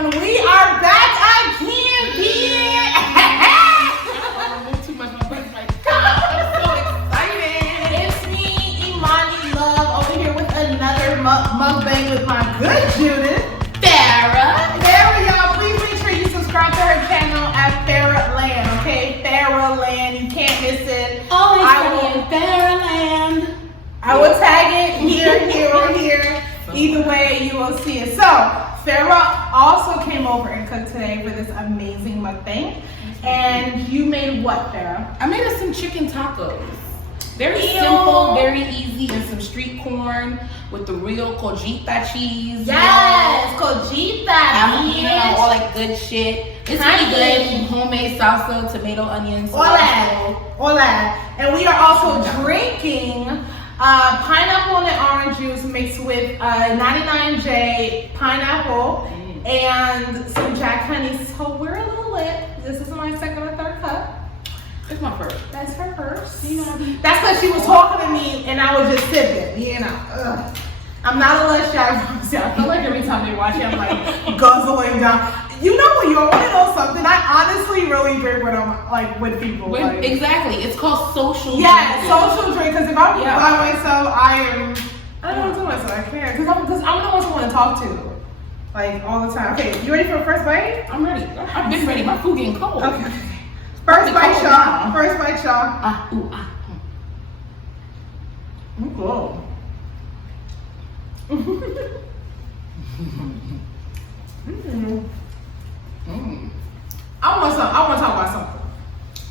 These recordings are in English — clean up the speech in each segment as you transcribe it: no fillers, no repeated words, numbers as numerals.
everyone. We are back again, dear. I don't move too much. My butt's like, I'm so excited. It's me, Imani Love, over here with another mukbang with my good Judith, Farrah. Y'all, please make sure you subscribe to her channel at Farrah Land, okay? Farrah Land, you can't miss it. Always in Farrah Land. I will tag it here, or here. Either way, you will see it. So, Farrah also came over and cooked today for this amazing mukbang. And you made what, Farrah? I made us some chicken tacos. Very simple, very easy, and some street corn with the real cojita cheese. Yes, cojita. All that good shit. It's really good. Homemade salsa, tomato, onions, all that. And we are also drinking pineapple and orange juice mixed with 99J pineapple and some Jack honey. So we're a little lit. This is my second or third cup. It's my first. That's her first. You know, that's because she was talking to me and I was just sipping. You know, I'm not a lush guy. I feel like every time they watch it, I'm like guzzling down. You know what? You want to know something? I honestly really drink when I'm like with people. Exactly. It's called social drink. Yeah, social drink. Because if I'm by myself, I don't know what to myself. I can't. Because I'm the one who want to talk to. Like all the time. Okay, you ready for the first bite? I'm ready. I've been ready. My food getting cold. Okay. First bite, y'all. First bite, y'all. Cool. I want to talk about something.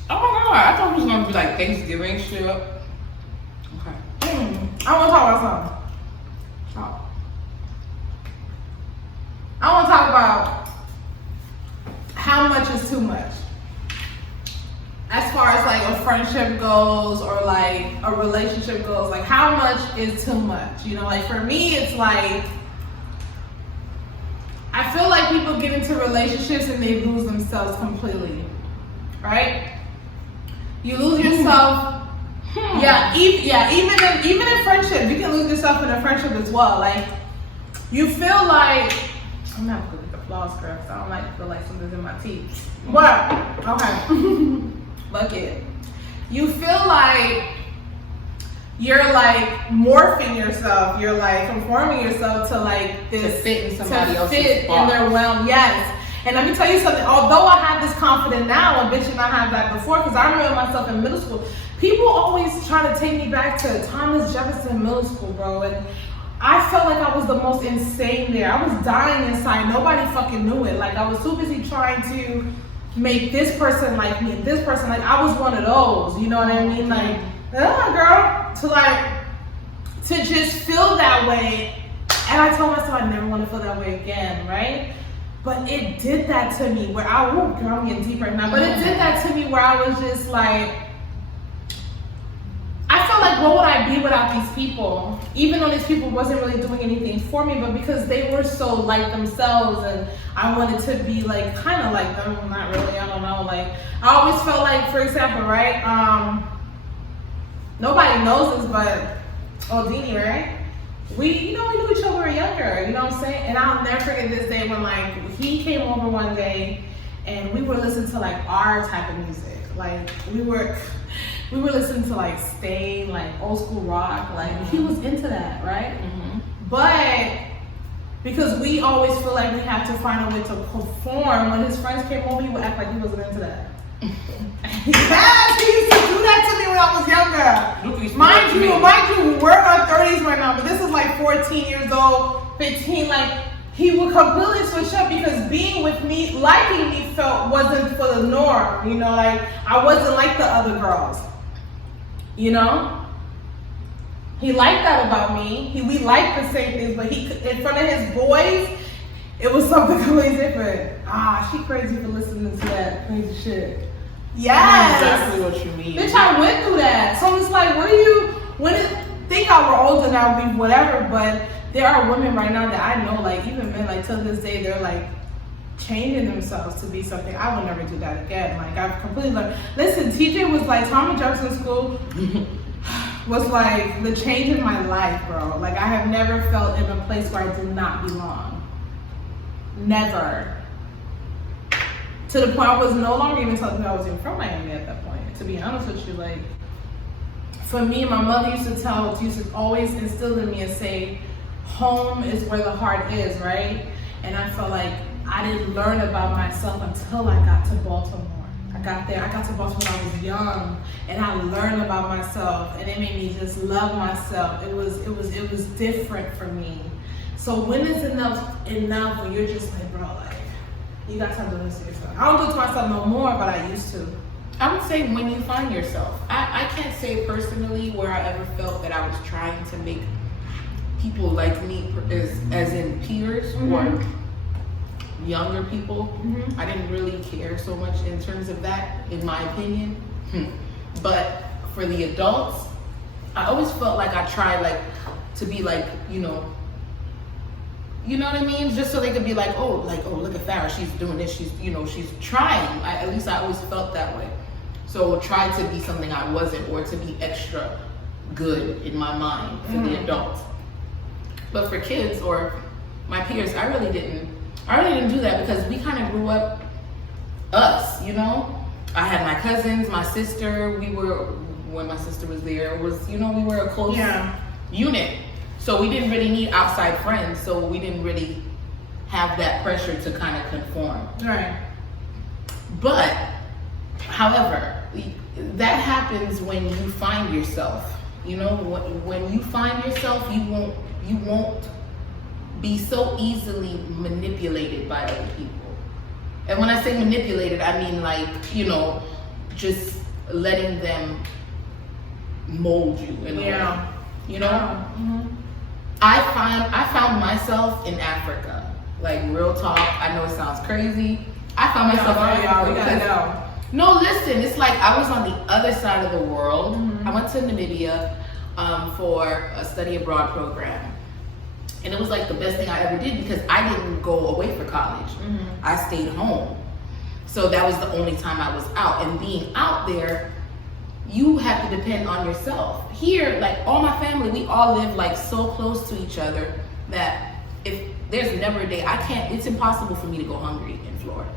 Oh my god! I thought it was gonna be like Thanksgiving shit. Okay. I want to talk about something. I want to talk about how much is too much. As far as like a friendship goes or like a relationship goes, like how much is too much? You know, like for me, it's like, I feel like people get into relationships and they lose themselves completely, right? You lose yourself. Even in friendship, you can lose yourself in a friendship as well. Like you feel like, I'm not good with the floss, girl, so I don't like to feel like something's in my teeth. But okay. Look it. You feel like you're like morphing yourself. You're like conforming yourself to like this to fit in somebody else's fit spot. in their realm. Yes. And let me tell you something. Although I have this confidence now, a bitch did not have that before. Because I remember myself in middle school. People always try to take me back to Thomas Jefferson Middle School, bro. And I felt like I was the most insane there. I was dying inside. Nobody fucking knew it. Like I was too busy trying to make this person like me, this person like I was one of those, you know what I mean? Like, girl, to just feel that way. And I told myself I never want to feel that way again, right? But it did that to me where I'm getting deep right now. But it did that to me where I was just like, I felt like, what would I be without these people? Even though these people wasn't really doing anything for me, but because they were so like themselves and I wanted to be like, kind of like them, not really, I don't know. Like, I always felt like, for example, right? Nobody knows this, but Odini, right? We knew each other when we were younger, you know what I'm saying? And I'll never forget this day when like, he came over one day and we were listening to like our type of music. Like, we were listening to like Stain, like old school rock, like he was into that, right? But because we always feel like we have to find a way to perform, when his friends came over, he would act like he wasn't into that. Yes, he used to do that to me when I was younger. Mind you, we're in our 30s right now, but this is like 14 years old, 15, like he would completely switch up because being with me, liking me wasn't for the norm, you know, like I wasn't like the other girls. You know, he liked that about me. We liked the same things, but in front of his boys, it was something completely different. She crazy for listening to that crazy shit. Yes, exactly what you mean. Bitch, I went through that. So it's like, think I were older now, we whatever. But there are women right now that I know, like even men, like till this day, they're like changing themselves to be something. I will never do that again. Like I've completely learned. Listen, TJ was like Thomas Jefferson School was like the change in my life, bro. Like I have never felt in a place where I did not belong. Never. To the point I was no longer even telling people I was even from Miami at that point. To be honest with you, like, for me, my mother used to always instill in me and say, home is where the heart is, right? And I felt like I didn't learn about myself until I got to Baltimore. I got to Baltimore when I was young, and I learned about myself, and it made me just love myself. It was different for me. So when it's enough when you're just like, bro, like, you got time to do this to yourself. I don't do it to myself no more, but I used to. I would say when you find yourself. I can't say personally where I ever felt that I was trying to make people like me as in peers or younger people. I didn't really care so much in terms of that, in my opinion. But for the adults, I always felt like I tried like to be like, you know what I mean? Just so they could be like, oh, look at Farrah, she's doing this, she's trying. At least I always felt that way. So try to be something I wasn't, or to be extra good in my mind for the adults. But for kids or my peers, I really didn't do that, because we kind of grew up us, you know? I had my cousins, my sister, when my sister was there, we were a close unit. So we didn't really need outside friends, so we didn't really have that pressure to kind of conform. Right. But, however, that happens when you find yourself. You know, when you find yourself, you won't be so easily manipulated by other people. And when I say manipulated, I mean like, just letting them mold you in a way. You know? I found myself in Africa. Like, real talk, I know it sounds crazy. I found myself in Africa. We gotta go. No, listen, it's like I was on the other side of the world. I went to Namibia for a study abroad program. And it was like the best thing I ever did, because I didn't go away for college. I stayed home. So that was the only time I was out. And being out there, you have to depend on yourself. Here, like all my family, we all live like so close to each other that if there's never a day, it's impossible for me to go hungry in Florida.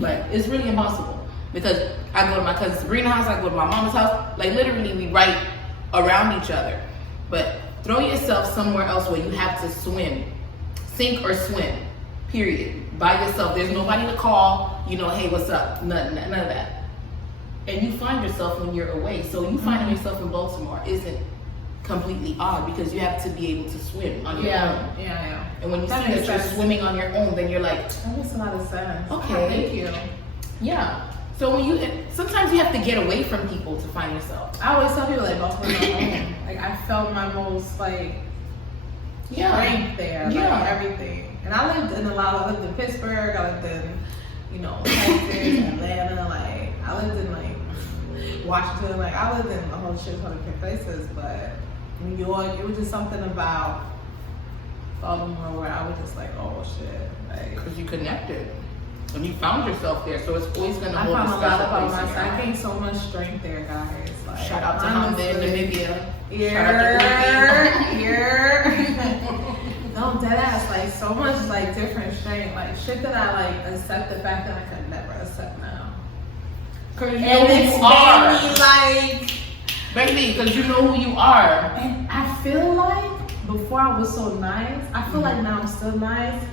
Like, it's really impossible. Because I go to my cousin Sabrina's house, I go to my mama's house, like literally we right around each other. But throw yourself somewhere else where you have to swim, sink or swim, period, by yourself. There's nobody to call, hey, what's up? None of that. And you find yourself when you're away. So you finding yourself in Baltimore isn't completely odd, because you have to be able to swim on your own. Yeah. And when you see that you're swimming on your own, then you're like, that makes a lot of sense. Okay. Thank you. Yeah. So sometimes you have to get away from people to find yourself. I always tell people like Baltimore's my home. Like, I felt my most strength there, like everything. And I lived in Pittsburgh, I lived in, Texas, Atlanta, like I lived in Washington, like I lived in a whole shit ton of different places, but New York, it was just something about Baltimore where I was just like, oh shit. Like, because you connected. And you found yourself there, so it's always going to I hold a found a lot special about place in myself. your I heart. gained so much strength there, guys. Like, Shout out to Hamza in Namibia. No, deadass, like so much like different strength, like shit that I like accept the fact that I could never accept now. Cause you know who you are. Baby, because you know who you are. And I feel like before I was so nice, I feel like now I'm still nice,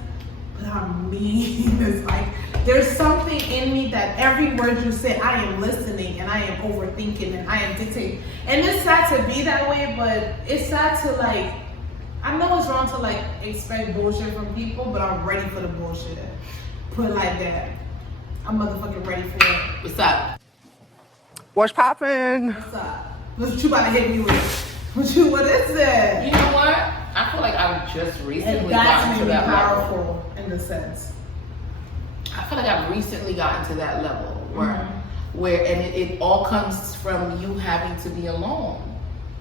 but I'm mean. It's like there's something in me that every word you say, I am listening and I am overthinking and I am dictating. And it's sad to be that way, but it's sad to like, I know it's wrong to like expect bullshit from people, but I'm ready for the bullshit. Put it like that. I'm motherfucking ready for it. What's up? What's poppin'? What's up? What you about to hit me with? What is it? You know what? I feel like I've just recently And gotten that's to made me that level. powerful in the sense. I feel like I've recently gotten to that level where it all comes from you having to be alone.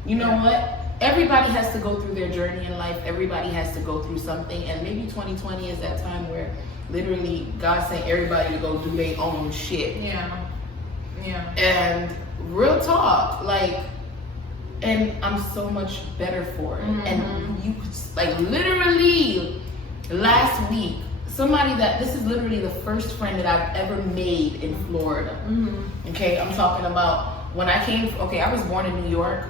You know what? Everybody has to go through their journey in life. Everybody has to go through something. And maybe 2020 is that time where literally God's saying everybody to go do their own shit. Yeah. And real talk, and I'm so much better for it. And you like literally last week somebody that, this is literally the first friend that I've ever made in Florida. Okay, I'm talking about when I came, okay, I was born in New York.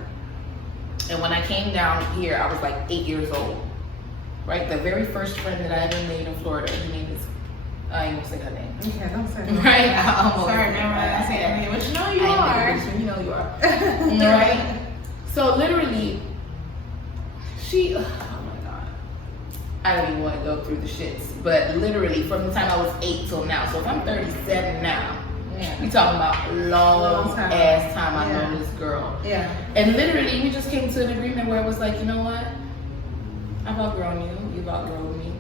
And when I came down here, I was like 8 years old. Right? The very first friend that I ever made in Florida, her name is, I ain't gonna say her name. Okay, don't say her Right? name. Sorry, man, I say her name, but you know you are. You know you are. Right? So literally, she, oh my God. I don't even want to go through the shits. But literally, from the time I was 8 till now. So if I'm 37 now, we talking about long ass time I know this girl. Yeah. And literally, we just came to an agreement where it was like, you know what? I've outgrown you. You've outgrown me.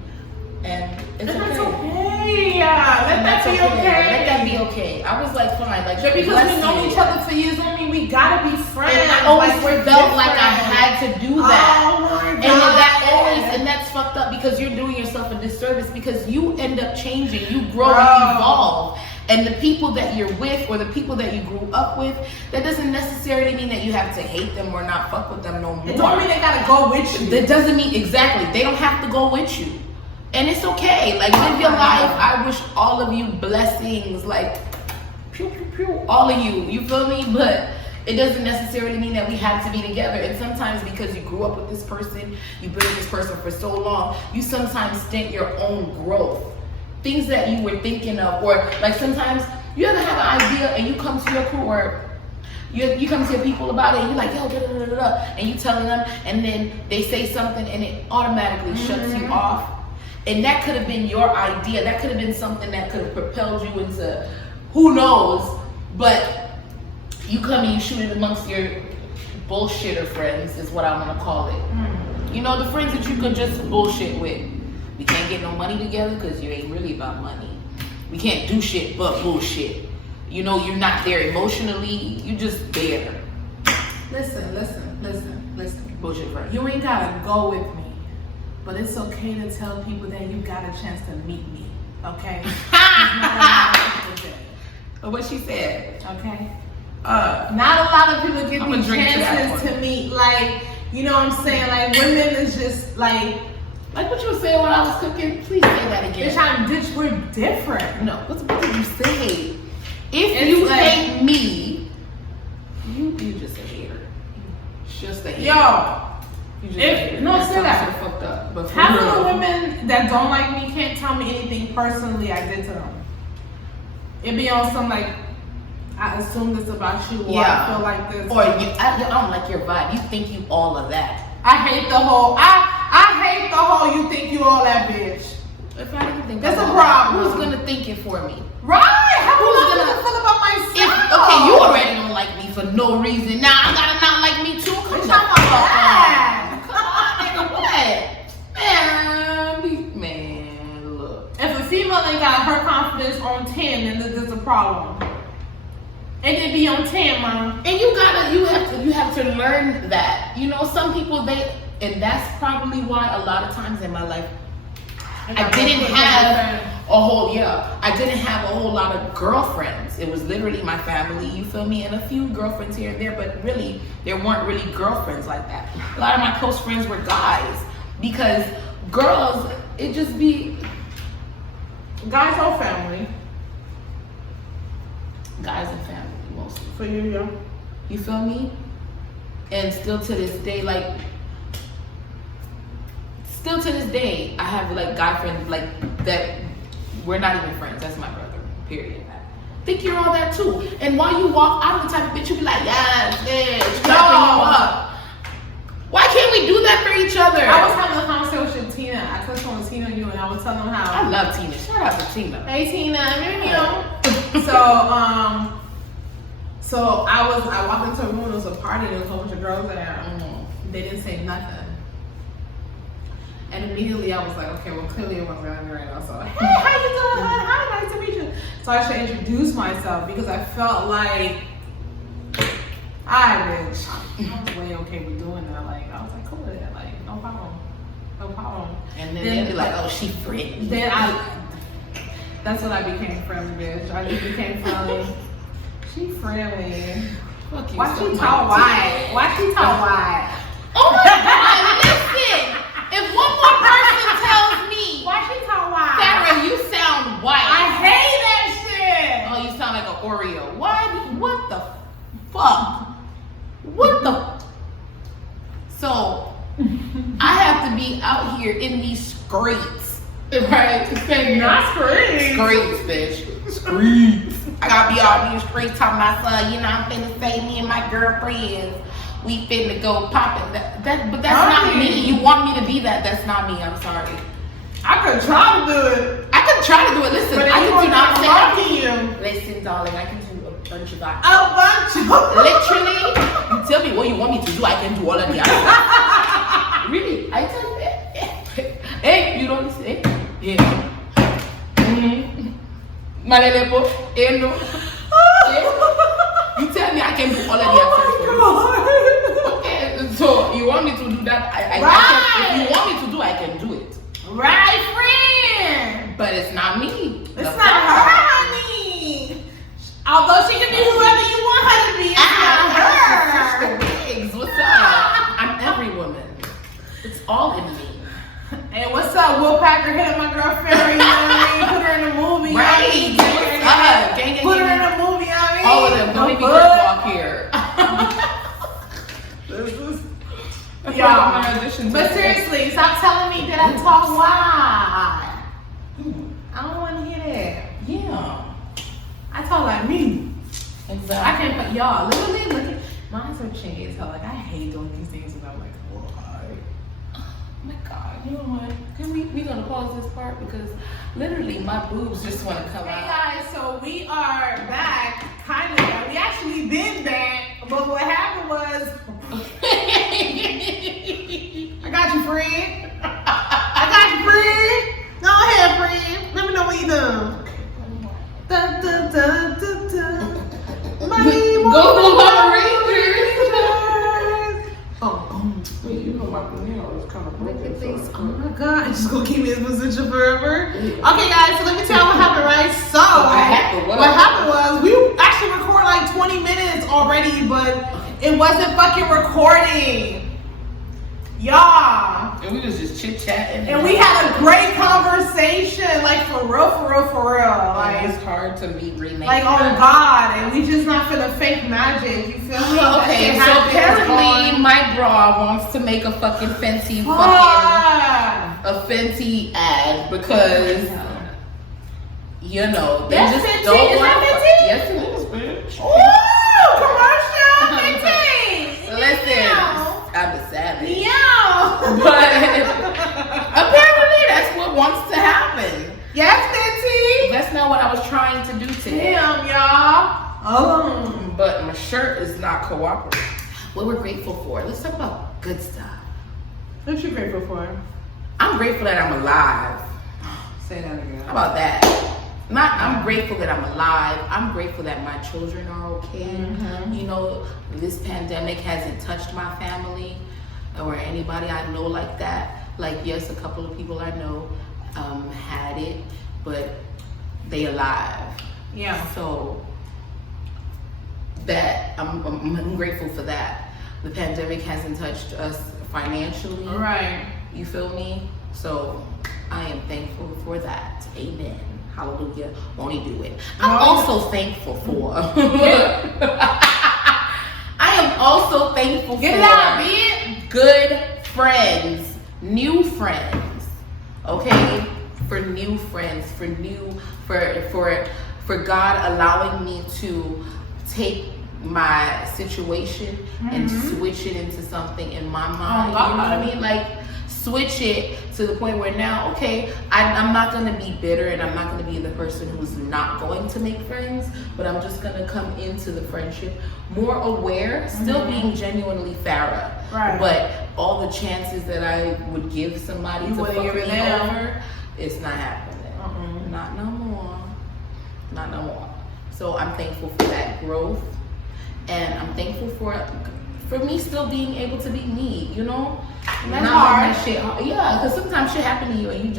And it's okay. That's okay. Yeah. Let that be okay. Let that be okay. I was like, fine. Like, just because we know each other for years don't mean we gotta be friends. And I always felt like I had to do that. Oh my God. And that always, and that's fucked up because you're doing yourself a disservice because you end up changing. You grow and evolve. And the people that you're with or the people that you grew up with, that doesn't necessarily mean that you have to hate them or not fuck with them no more. It don't mean they gotta go with you. That doesn't mean, exactly, they don't have to go with you. And it's okay. Like, live your life. I wish all of you blessings. Like, pew, pew, pew, all of you. You feel me? But it doesn't necessarily mean that we have to be together. And sometimes because you grew up with this person, you've been with this person for so long, you sometimes stint your own growth. Things that you were thinking of, or like sometimes you ever have an idea and you come to your crew or you come to your people about it and you're like, yo, da, da, da, da, da, and you telling them and then they say something and it automatically shuts you off. And that could have been your idea. That could have been something that could have propelled you into who knows, but you come and you shoot it amongst your bullshitter friends is what I want to call it. You know, the friends that you could just bullshit with. We can't get no money together because you ain't really about money. We can't do shit but bullshit. You know, you're not there emotionally. You just there. Listen. Bullshit friend. You ain't gotta go with me, but it's okay to tell people that you got a chance to meet me. Okay? But what she said. Okay. Not a lot of people get these chances to meet. Like, you know what I'm saying? Like, women is just like what you were saying when I was cooking. Please say that again. Bitch, we're different. No, what did you say? If you hate me, you just a hater. Just a hater. Say that. So fucked up. But half of the women that don't like me can't tell me anything personally I did to them. It be on some like, I assume this about you, or I feel like this. Or I don't like your vibe. You think you all of that. I hate the whole, you think you all that bitch. If I didn't think that's a problem. Who's gonna think it for me? Right? Who's gonna feel about myself? Okay, you already don't like me for no reason. Now I gotta not like me too. Come on, what? Man, look. If a female ain't got her confidence on 10, then there's a problem. And it be on 10, mom. And you have to learn that. You know, some people and that's probably why a lot of times in my life I didn't have a whole lot of girlfriends. It was literally my family, you feel me, and a few girlfriends here and there, but really there weren't really girlfriends like that. A lot of my close friends were guys because girls, it just be guys or family. Guys and family mostly. For you, yeah. You feel me? And still to this day, I have like guy friends like that. We're not even friends. That's my brother. Period. Think you're all that too. And while you walk out of the type of bitch, you be like, yes, clapping you up. Why can't we do that for each other? I was having a conversation with Tina. I touched on Tina and you, and I was telling them how I love Tina. Shout out to Tina. Hey Tina, So I walked into a room. It was a party. There was a whole bunch of girls there. They didn't say nothing. And immediately I was like, okay, well clearly it wasn't gonna be right now. So hey, how you doing? Hi, nice to meet you. So I should introduce myself because I felt like, alright, bitch. I was way okay with doing that. Like I was like, cool with it. Like no problem. And then they'd be like, oh, she friendly. That's when I became friendly, bitch. I just became friendly. She friendly. Fuck you. Why she talk wide? Oh my God, listen. If one more person tells me why she talk wide? that have to be out here in these streets, right? Not streets. Streets, bitch. Streets. I gotta be out in these streets talking about, son, you know, I'm finna say me and my girlfriends, we finna go popping. But that's not me. You want me to be that? That's not me. I'm sorry. I could try to do it. I could try to do it. Listen, But I can do not say you. Listen, darling, I can do a bunch of that. A bunch of Literally, you tell me what you want me to do, I can do all of the other. Really, I tell you. Hey, you don't listen. Yeah. Malelepo, no. You tell me I can do all of the Oh Okay, so you want me to do that? I can, if you want me to do, I can do it. Right, friend. But it's not me. It's not her, honey. Although she can be whoever you want her to be, it's not her. Wigs, what's up? I'm every woman. It's all in me. Hey, what's up? Will Packer hitting my girl Ferry, you know what I mean? Put her in a movie. Right. Put her in a movie, I mean. All of them. Don't make me walk here. Y'all. But seriously, stop telling me that I talk wild. I don't want to hear that. Yeah. I talk like me. Exactly. I can't put y'all. Literally, look at mine's so changed. So like, I hate doing these things when I'm like, why? Oh my God. You know what? Can we gonna pause this part because literally my boobs just want to come Hey out. guys, so we are back. Kind of. We actually been back, but what happened was, I got you, friend. I got you, friend. Go ahead, friend. Let me know what you doing. Dun, dun, dun, dun, dun. Money, Go Power Rangers. Oh, Wait, you know my nail is kind of broken. oh my God, it's just gonna keep me in this position forever. Okay, guys, so let me tell you what happened, right? So, what happened was we actually recorded like 20 minutes already, but it wasn't fucking recording. Y'all. And we was just chit chatting. And we had a great conversation, like for real, for real, for real. Like, Like, it's hard to meet rename. like oh God, and we just not for the fake magic. You feel me? That Okay, shit so happens apparently on- my bra wants to make a fucking fancy Ah. a Fenty ad because you know they That's just Fenty? don't Is want. that Fenty? Yes, it is, bitch. Ooh, commercial, Fenty. Listen, I'm a savage, Yeah. but apparently that's what wants to happen. Yes, Fenty. That's not what I was trying to do today. Damn, y'all. Oh. But my shirt is not cooperating. What we're grateful for. Let's talk about good stuff. What you grateful for? I'm grateful that I'm alive. Say that again. How about that? I'm grateful that I'm alive. I'm grateful that my children are okay. Mm-hmm. You know, this pandemic hasn't touched my family or anybody I know like that. Like, yes, a couple of people I know had it, but they alive. Yeah. So that I'm grateful for that. The pandemic hasn't touched us financially. All right. You feel me? So I am thankful for that. Amen. Hallelujah. Won't he do it? I'm also thankful for. I am also thankful Get for it out, bitch. good friends, new friends. Okay? For new friends, for God allowing me to take my situation and switch it into something in my mind. You know what I mean? Like switch it to the point where now, okay, I'm not going to be bitter and I'm not going to be the person who's not going to make friends, but I'm just going to come into the friendship more aware, still being genuinely Farrah. Right. But all the chances that I would give somebody to fuck me over, it's not happening. Not no more. Not no more. So I'm thankful for that growth. And I'm thankful for me still being able to be me, you know? And that's hard. Shit, yeah, because sometimes shit happen to you and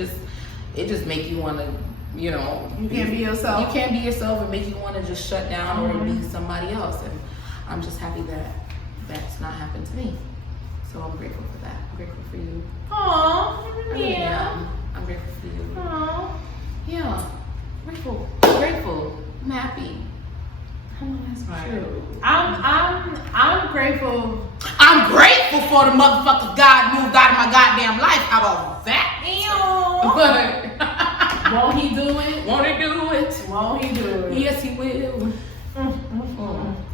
it just make you want to, you know. You can't be yourself. You can't be yourself and make you want to just shut down or be somebody else. And I'm just happy that that's not happened to me. So I'm grateful for that. I'm grateful for you. Aww. I really Yeah. am. I'm grateful for you. Aww. Yeah. Grateful. Grateful. I'm happy. True. I'm grateful. I'm grateful for the motherfuckers God moved out of my my goddamn life. How about that? Won't he do it? Won't he do it? Won't he do it? Yes, he will.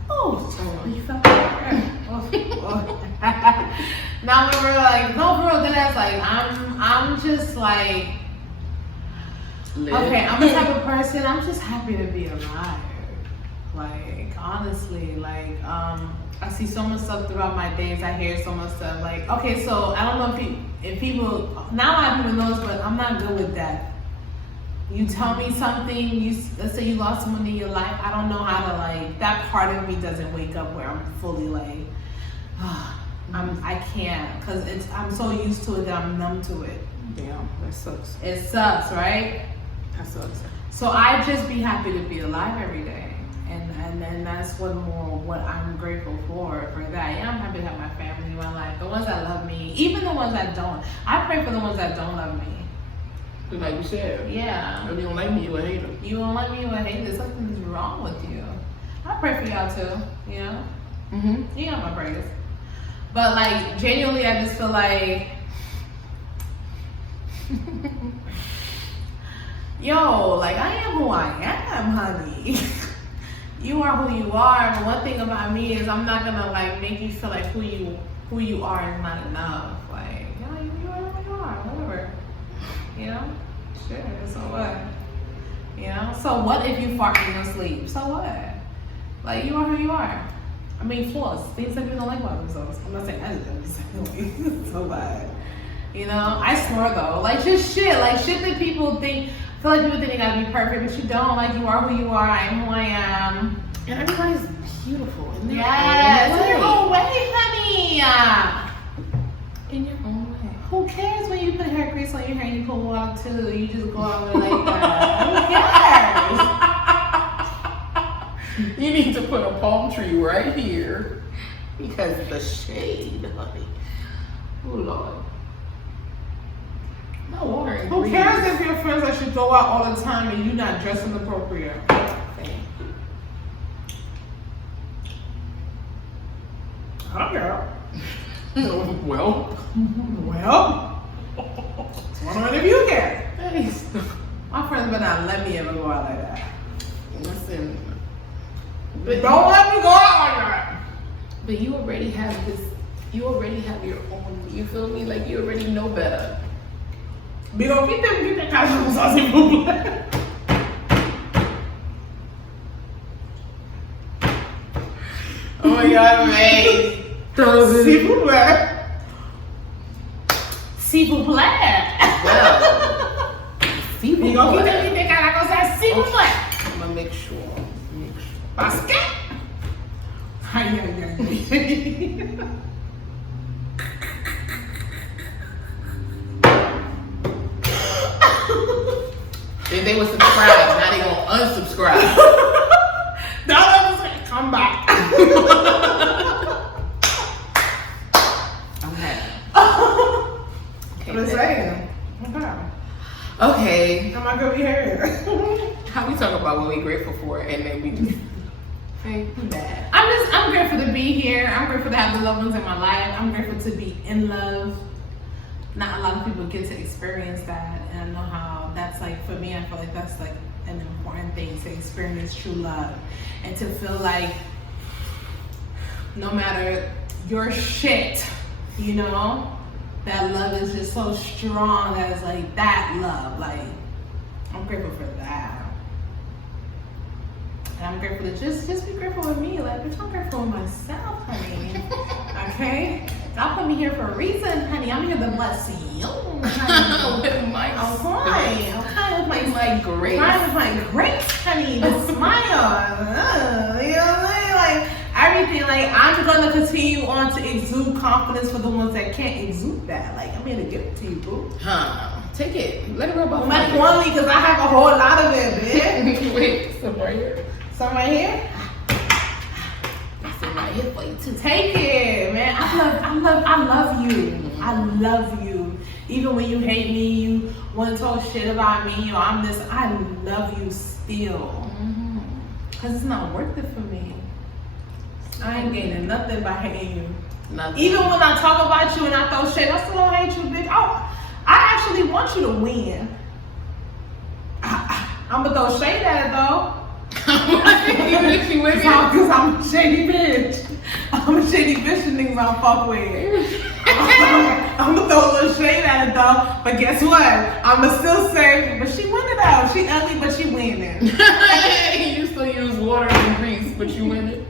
Oh, you felt that? Now, remember, like, no, bro, then that's like, I'm just like, okay, I'm the type of person, I'm just happy to be alive. Like, honestly, like, I see so much stuff throughout my days. I hear so much stuff. Like, okay, so I don't know if people, not a lot of people know this, but I'm not good with that. You tell me something, let's say you lost someone in your life, I don't know how to, like, that part of me doesn't wake up where I'm fully like, I can't, because I'm so used to it that I'm numb to it. Yeah, that sucks. It sucks, right? That sucks. So I just be happy to be alive every day. And then that's what I'm grateful for that. Yeah, I'm happy to have my family in my life. The ones that love me, even the ones that don't. I pray for the ones that don't love me. Like you said. Yeah. If you don't like me, you a hater. You don't like me, you a hater. Something's wrong with you. I pray for y'all too, you know? You got my prayers. But like, genuinely, I just feel like, yo, like, I am who I am, honey. You are who you are. But one thing about me is I'm not gonna like make you feel like who you are is not enough. Like, you know, you are who you are, whatever. You know? Sure, so what? You know? So what if you fart in your sleep? So what? Like, you are who you are. I mean, flaws, things that people don't like about themselves. I'm not saying I'm just saying it's so bad. You know, I snore though. Like, just shit. Like, shit that people think, I feel like people think they gotta be perfect, but you don't. Like, you are who you are. I am who I am. And everybody's beautiful. In their Yes, own in your way. own way, honey. In your own way. Who cares when you put hair grease on your hair and you put water too? You just go out with it like that. Who cares? You need to put a palm tree right here because the shade, honey. Oh Lord. My water ain't Who green. cares if your friends that should go out all the time and you not dressing appropriate? I don't care. Well. It's one of you care. My friends better not let me ever go out like that. Listen. Don't let me go out like that. But you already have this. You already have your own. You feel me? Like you already know better. Pero quite caso só s'il vous plaît. Oh my God, man. S'il vous plaît. S'il vous plaît. Well. S'il vous plaît. Quite cada cosa, s'il vous plaît. I'm gonna make sure. Parce que. Ay. If they would subscribe, now they gonna unsubscribe. Don't come back. Okay. I'm just saying. Okay. Am I gonna be here? How we talk about what we grateful for, and then we just hey, too bad. I'm grateful to be here. I'm grateful to have the loved ones in my life. I'm grateful to be in love. Not a lot of people get to experience that, and I know how that's like for me. I feel like that's like an important thing to experience true love and to feel like no matter your shit, you know, that love is just so strong that it's like that love. Like, I'm grateful for that. And I'm grateful to just be grateful with me. Like, bitch, I'm grateful with myself, honey. Okay? God put me here for a reason, honey. I'm here to bless you. Honey. With my Okay. With my grace. With my grace, honey. The smile. You know what I'm saying? Like, everything. Like, I'm gonna continue on to exude confidence for the ones that can't exude that. Like, I'm here to give it to you, boo. Huh. Take it. Let it rub off. Like, only because I have a whole lot of it, bitch. Wait, some right here. Some right here? Some right here for you too. Take it, man. I love you. I love you. Even when you hate me, you want to talk shit about me, or I'm this, I love you still. Because it's not worth it for me. I ain't gaining nothing by hating you. Nothing. Even when I talk about you and I throw shade, I still don't hate you, bitch. I actually want you to win. I'm gonna throw shade at it though. Even if you win, because I'm a shady bitch. I'm a shady bitch and niggas I fuck with. I'm gonna throw a little shade at it though. But guess what? I'ma still say, but she winning though. She ugly, but she winning. You still use water and grease, but you win it.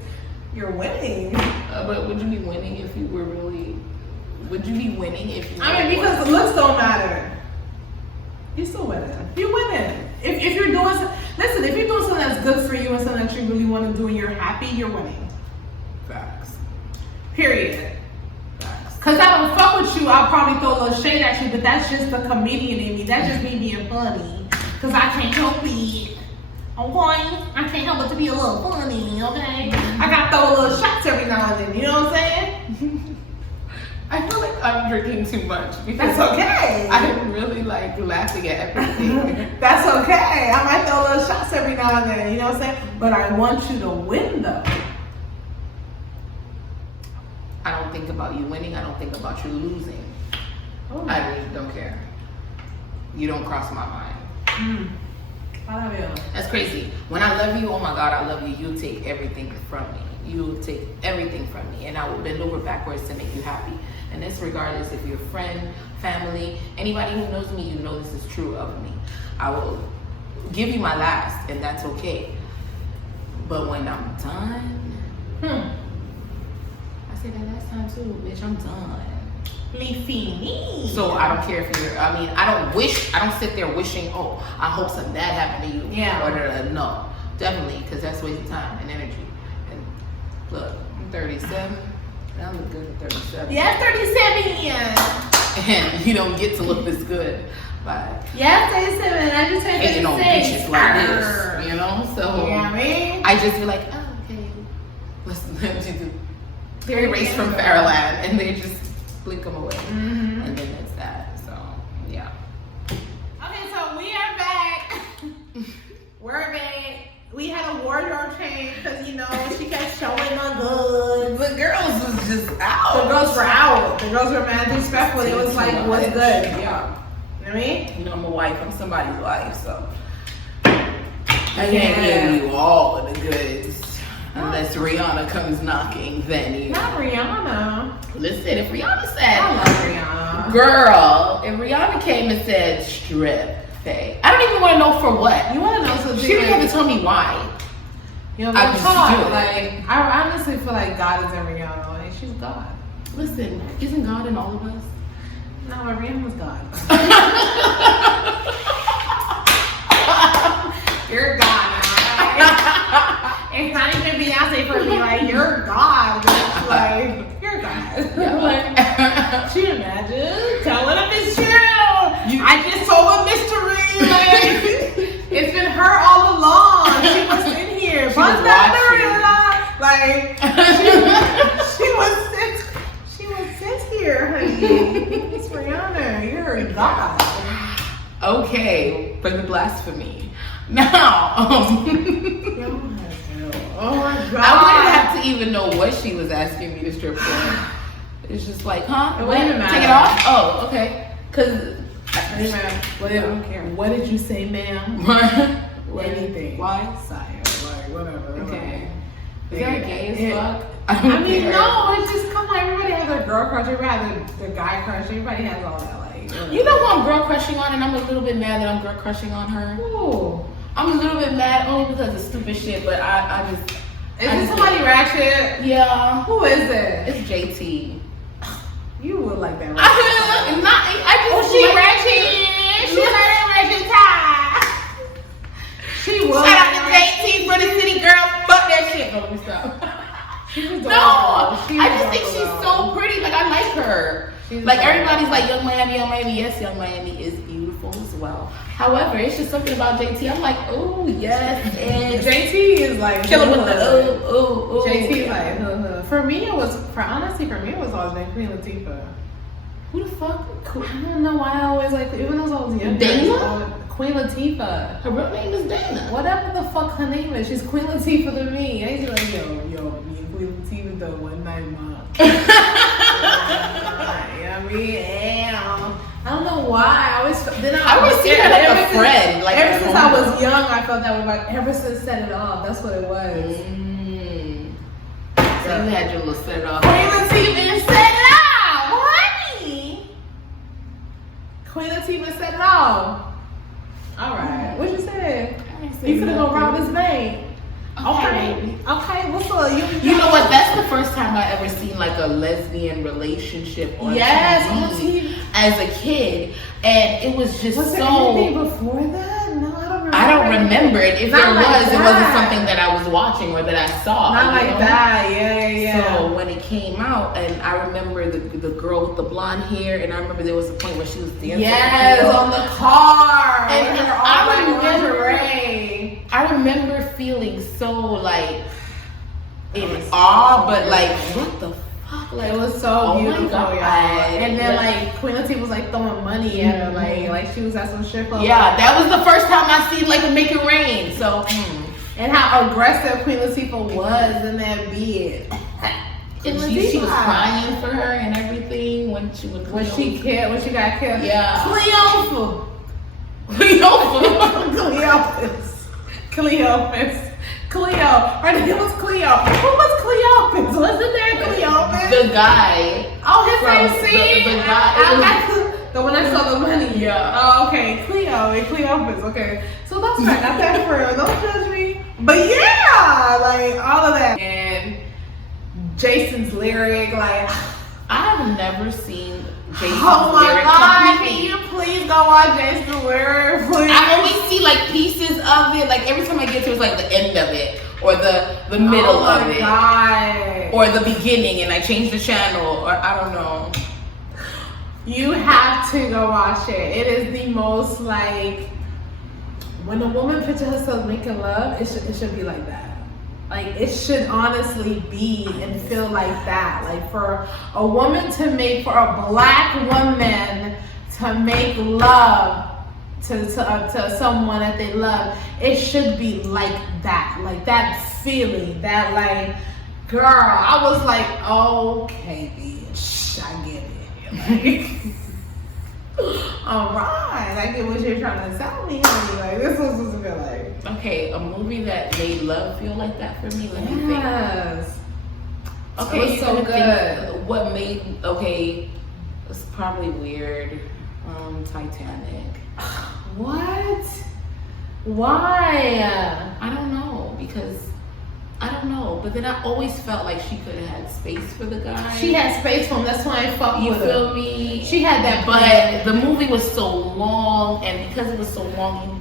You're winning. But would you be winning if you were really? Would you be winning if you? I mean, because the looks don't matter. You still winning. You winning. If you're doing, listen, if you're doing something that's good for you and something that you really want to do and you're happy, you're winning. Facts. Period. Facts. Cause I don't fuck with you, I'll probably throw a little shade at you, but that's just the comedian in me. That's just me being funny. Cause I can't help it. Okay? I can't help it to be a little funny, okay? I gotta throw a little shots every now and then, you know what I'm saying? I feel like I'm drinking too much because That's okay. I'm really like laughing at everything. That's okay. I might throw little shots every now and then, you know what I'm saying? But I want you to win though. I don't think about you winning. I don't think about you losing. Oh. I really don't care. You don't cross my mind. I love you. That's crazy. When I love you, oh my God, I love you. You take everything from me. You take everything from me, and I will bend over backwards to make you happy. And this, regardless if you're a friend, family, anybody who knows me, you know this is true of me. I will give you my last, and that's okay. But when I'm done, I said that last time too, bitch. I'm done. Me fini. So I don't care if you're. I mean, I don't sit there wishing. Oh, I hope something bad happened to you. Yeah. Or no, definitely, because that's wasting time and energy. And look, I'm 37. And I look good at 37. Yeah, 37 years. And you don't get to look this good by Yeah, 37. I just turned 36. hating on bitches like this, you know. So You know what I mean? I just feel like, oh, okay, let's do erase from Fairyland, and they just blink them away, and then it's that. So yeah. Okay, so we are back. We're back. We had a wardrobe change because, you know, she kept showing the goods. The girls was just out. The girls were out. The girls were mad disrespectful. It was like, what's good? Yeah. You know what I mean? You know, I'm a wife. I'm somebody's wife, so I can't give you all of the goods unless Rihanna comes knocking. Then you. Not Rihanna. Listen, if Rihanna I said, love Rihanna. "Girl," if Rihanna came and said, "Strip," Faye, I don't even want to know for what. You want to know something? She didn't even tell me why. You know, I just do it. like, I honestly feel like God is in Rihanna. Like, she's God. Listen, isn't God in all of us? No, but Rihanna's God. You're God now. Right? It's not even Beyonce for me. Like, you're God. Bitch. Like, you're God. Yeah, like, She imagine telling him it's true. I just told a mystery. Like, it's been her all along. She was in here. She Bust was that Rihanna. Like, she was sit here, honey. It's Rihanna. You're God. okay, for the blasphemy. Now, Oh my God. I wouldn't have to even know what she was asking me to strip for. It's just like, huh? It wouldn't even Take it matter. off? Oh, okay. Cause I don't care. What did you say, ma'am? Anything. Why? Sire, like, whatever. Okay. Is Yeah. that gay as Yeah. fuck? I mean, no, it's just, come on, everybody has their girl crush, everybody has their guy crush, everybody has all that, like. You know who I'm girl crushing on, and I'm a little bit mad that I'm girl crushing on her. Ooh. I'm a little bit mad only because of stupid shit, but I just. Is it somebody ratchet? Yeah. Who is it? It's JT. You would like that I just. she like- ratchet. She like that ratchet tie. She will. Shout out to JT for the city girl. Fuck that shit. No, let me stop. No, I just think she's so pretty. Like, I like her. Like, everybody's like, Young Miami, Young Miami. Yes, Young Miami is beautiful as well. However, it's just something about JT. I'm like, oh, yes. And JT is like kill him with the, oh. JT like, for me it was, honestly, for me it was always been Queen Latifah. Who the fuck? I don't know why I always like, even though I was younger. Dana? Queen Latifah. Her real name is Dana. Whatever the fuck her name is, she's Queen Latifah to me. I used to be like, yo, me and Queen Latifah the one night mom. You know what I mean? Damn. I don't know why. I always see her like a friend. Like ever since I was young, I felt that way. Like ever since Set It Off, that's what it was. So you had your little Set It Off. Queen Latifah Set It Off, honey. Queen Latifah Set It Off. All right. What you say? You finna go rob this bank? Okay. What's up? You know what? That's the first time I ever seen like a lesbian relationship on TV as a kid, and it was just was so. there anything before that? No, I don't remember it. If Not there like was, that. it wasn't something that I was watching or that I saw. Not like that. Yeah. So when it came out, and I remember the girl with the blonde hair, and I remember there was a point where she was dancing. Yes, on the car. And I remember feeling so like in awe, but like what the fuck? Like it was so beautiful, my God. y'all. And then like Queen Latifah was like throwing money at her, like she was at some strip club. Yeah, that was the first time I seen like Make It Rain. So and how aggressive Queen Latifah was in that bed. And she was crying for her and everything when she got killed. Yeah. Cleo. Her name was Cleo. Who was Cleopas? Wasn't there Cleopas? The guy. Oh, his name The guy. the one that stole the money. Yeah. Oh, okay. Cleo and Cleopas. Okay. So that's fine. Not that for real. Don't judge me. But yeah, like all of that. And Jason's lyric, like I've never seen Jason's oh my lyric God, completely. can you please go watch Jason's lyric, please? I always see like pieces of it. Like every time I get to it's like the end of it or the middle of it. God. Or the beginning and I change the channel or I don't know. You have to go watch it. It is the most like when a woman pictures herself making love, it should be like that. Like it should honestly be and feel like that. Like for a woman for a black woman to make love to someone that they love, it should be like that. Like that feeling, that like, girl, I was like, okay, bitch, I get it. All right, I get what you're trying to tell me. Honey. Like this was supposed to feel like. Okay, a movie that made love feel like that for me. Let me think. Yes. Okay, it was so good. What made it's probably weird. Titanic. What? Why? I don't know because I don't know. But then I always felt like she could have had space for the guy. She had space for him. That's why I fucked with her. You feel me? She had that. But the movie was so long, and because it was so long,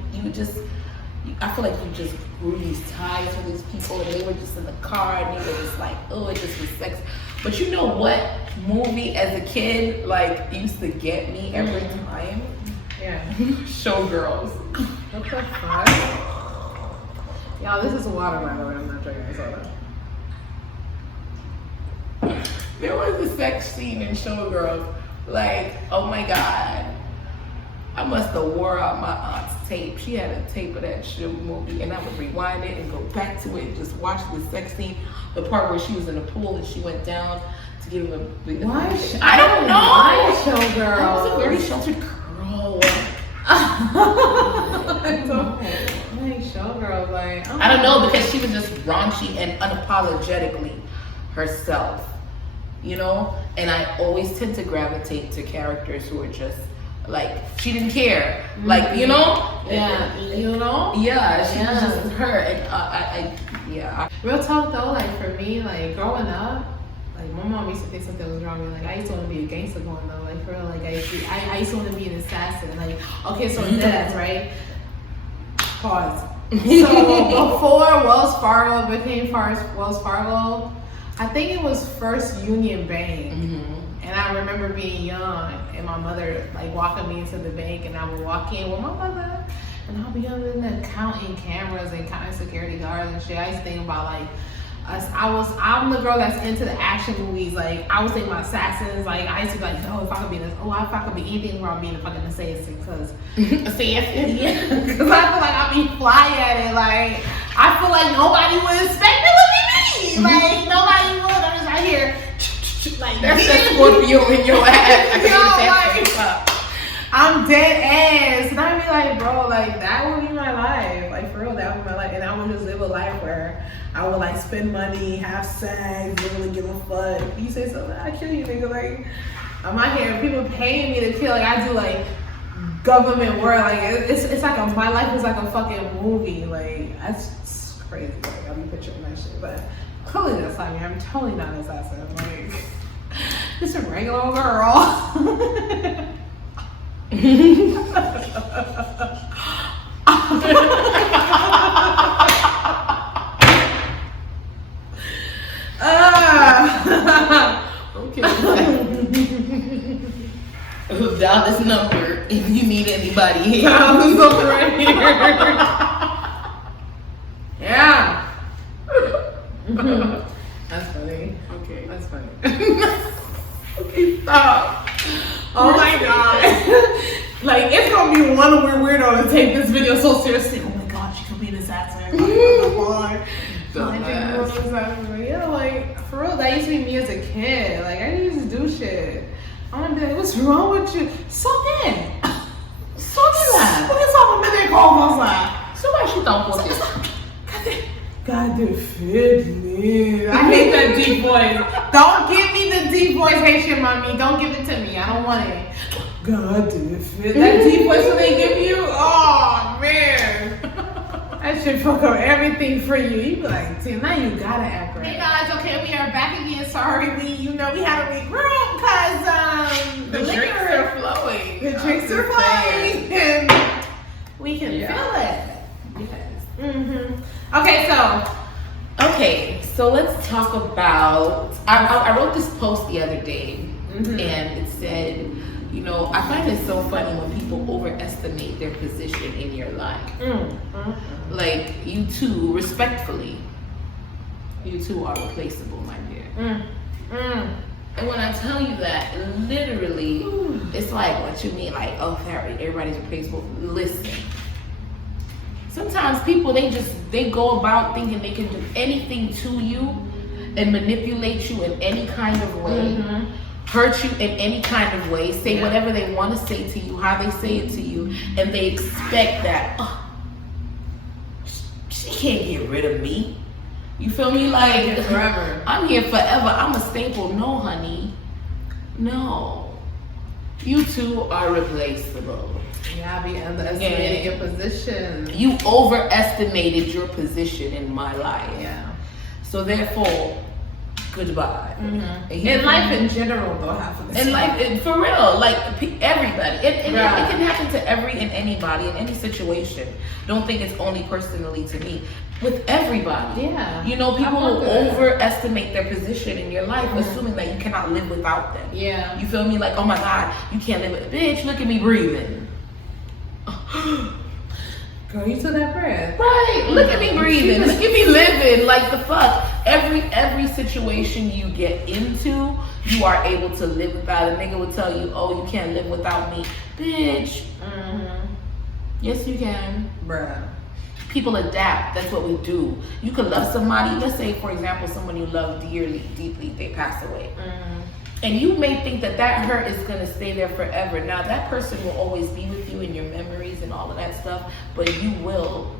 I feel like you just grew these ties with these people, and they were just in the car, and they were just like, oh, it just was sex. But you know what movie as a kid like used to get me every time? Yeah. Showgirls. What the fuck? Y'all, this is water by the way. I'm not drinking soda. There was a sex scene in Showgirls. Like, oh my God. I must have wore out my aunt's tape. She had a tape of that show movie, and I would rewind it and go back to it and just watch the sex scene. The part where she was in the pool and she went down to give him a. Why? I don't know. Why Showgirl? I was a very sheltered girl. I ain't Showgirl. Like I don't know because she was just raunchy and unapologetically herself, you know. And I always tend to gravitate to characters who are just. Like she didn't care, like you know, yeah, you know, yeah, she was just her, and yeah. Real talk though, like for me, like growing up, like my mom used to think something was wrong with me. Like I used to want to be a gangster going though, like for real, like I used to want to be an assassin. Like okay, so that's right. Pause. So before Wells Fargo became Wells Fargo, I think it was First Union Bank. And I remember being young and my mother like walking me into the bank and I would walk in with my mother and I'll be under there counting cameras and counting security guards and shit. I used to think about like I'm the girl that's into the action movies. Like I was thinking about assassins. Like I used to be like, oh, if I could be anything wrong being a fucking assassin, because because I feel like I'd be fly at it. Like I feel like nobody would expect it would be me. Like nobody would. I'm just out here like That's that Scorpio in your ass. I'm dead ass, and I'd be like, bro, like that would be my life. Like for real, that would be my life, and I would just live a life where I would like spend money, have sex, really give a fuck. If you say something, I kill you, nigga. Like I'm out here, people paying me to kill. Like I do like government work. Like it's like my life is like a fucking movie. Like that's crazy. Like I'll be picturing that shit, but clearly that's not me. I'm totally not an assassin. Like just a regular old girl. Okay. Dial this number if you need anybody here. Dial this number right here. Yeah. That's funny. Okay. That's funny. Okay, stop. Oh my god. Like it's gonna be one weird weirdo to take this video so seriously. Oh my god, she could be an assassin. Yeah, like for real, that used to be me as a kid. Like I used to do shit. I'm gonna be like, what's wrong with you? Suck in. Suck in that. Look at something in there called outside. Somebody she thought for this. God defend me. I hate that deep voice. Don't give me the deep voice, Haitian mommy. Don't give it to me. I don't want it. God defend that deep voice when they give you. Oh man. That should fuck up everything for you. You be like, see, now you gotta act right. Hey guys, okay, we are back again. Sorry, we had a big room because the drinks are flowing. The drinks are flowing, and we can feel it. Yes. Okay, so let's talk about. I wrote this post the other day, and it said, you know, I find it so funny when people overestimate their position in your life. Like, you two, respectfully, you two are replaceable, my dear. And when I tell you that, literally, it's like, what you mean? Like, oh, everybody's replaceable. Listen. Sometimes people, they go about thinking they can do anything to you and manipulate you in any kind of way. Hurt you in any kind of way, say whatever they want to say to you, how they say it to you, and they expect that, oh, she can't get rid of me. You feel me? Like, forever. I'm here forever. I'm a staple. No, honey. No. You two are replaceable. Yeah, I be underestimating your position. You overestimated your position in my life. Yeah. So therefore, goodbye. In life in general, though, half of the in life, for real, like everybody. It can happen to every and anybody in any situation. Don't think it's only personally to me. With everybody. Yeah. You know, people will overestimate their position in your life, assuming that you cannot live without them. Yeah. You feel me? Like, oh my God, you can't live with bitch, look at me breathing. Girl, you took that breath. Right. Look at me breathing. Look at me living. Like the fuck. Every situation you get into, you are able to live without. A nigga will tell you, oh, you can't live without me. Bitch. Yes, you can. Bruh. People adapt. That's what we do. You can love somebody. Let's say, for example, someone you love dearly, deeply, they pass away. And you may think that that hurt is going to stay there forever. Now, that person will always be with you in your memories and all of that stuff, but you will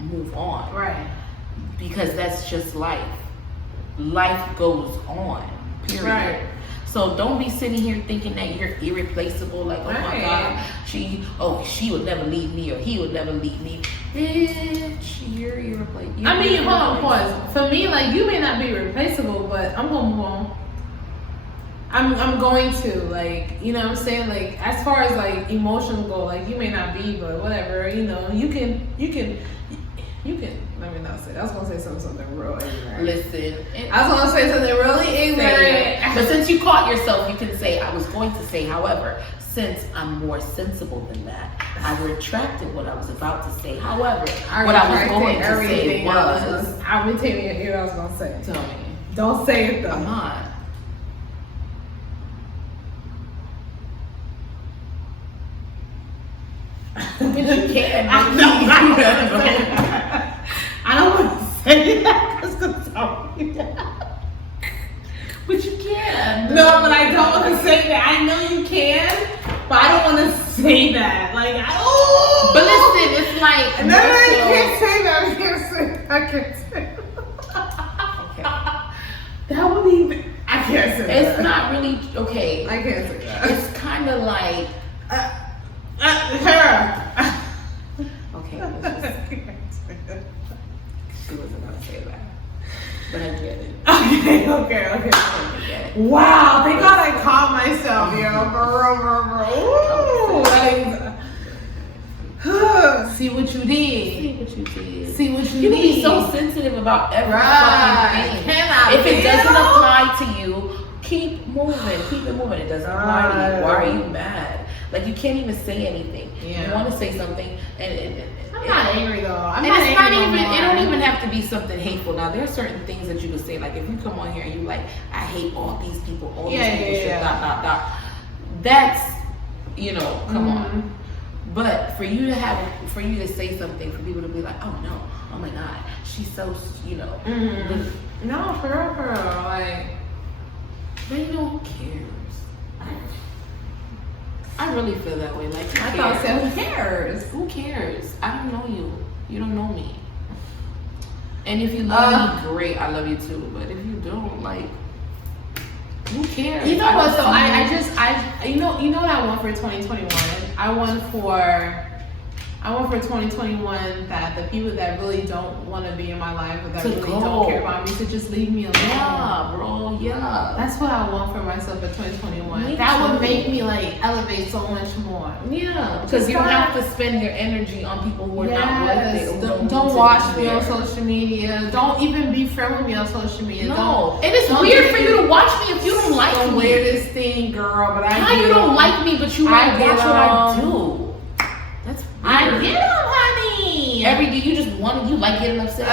move on. Right. Because that's just life. Life goes on. Period. Right. So don't be sitting here thinking that you're irreplaceable. Like, oh my God, she would never leave me, or he would never leave me. Bitch, you're irreplaceable. I mean, hold on, pause. For me, like, you may not be replaceable, but I'm gonna move on. I'm going to, like, you know what I'm saying? Like, as far as like emotional go, like, you may not be, but whatever, you know, you can Let me not say that. I was gonna say something real ignorant. Listen. I was gonna say something really ignorant. But since you caught yourself, you can say, I was going to say, however, since I'm more sensible than that, I retracted what I was about to say. However, what I was going to say was... I'll be taking your ear, I was gonna say. Tell me. Don't say it though. I'm not. But you can't. I don't want to say that because I'm sorry. But you can. No, but I don't want to say that. I know you can, but I don't want to say that. Like, oh. But listen, it's like. No, I can't say that. I can't say that. Okay. That would be. I can't say that. It's not really okay. I can't say that. It's kind of like. Her. Okay. She wasn't gonna say that, but I get it. Okay. I get it. Wow, thank God I caught myself, yo. Bro. See what you did. See what you You did. can be so sensitive about every Right. fucking thing. Can I if it be doesn't though? apply to you, keep moving. Keep it moving. It doesn't apply to you. Why are you mad? Like, you can't even say anything. Yeah. You want to say something, and I'm not angry though. I'm and not it's not angry even. no more. It don't even have to be something hateful. Now, there are certain things that you can say. Like, if you come on here and you like, I hate all these people, all these people, shit, dot, dot. That's, come on. But for you to say something, for people to be like, oh no, oh my God, she's so, No, for real, like, man, who cares? I really feel that way. Like, I thought, who cares? Who cares? I don't know you. You don't know me. And if you love me, great. I love you too. But if you don't, like, who cares? You know what? So you know what I want for 2021? I want for 2021 that the people that really don't want to be in my life or that To really go. don't care about me to just leave me alone. Yeah, bro. Yeah. That's what I want for myself for 2021. Me That too. would make me like elevate so much more. Yeah. Because you don't have to spend your energy on people who are not worth it. Or Don't need watch to me be on there. social media. Don't even be friend with me on social media. No. And it's don't weird do for you to watch me if you don't like the me. weirdest thing, girl. But I How you get don't them. like me, but you I want to get watch what I them. do? That's weird. I get them, honey. Every day you just want, you like getting upset.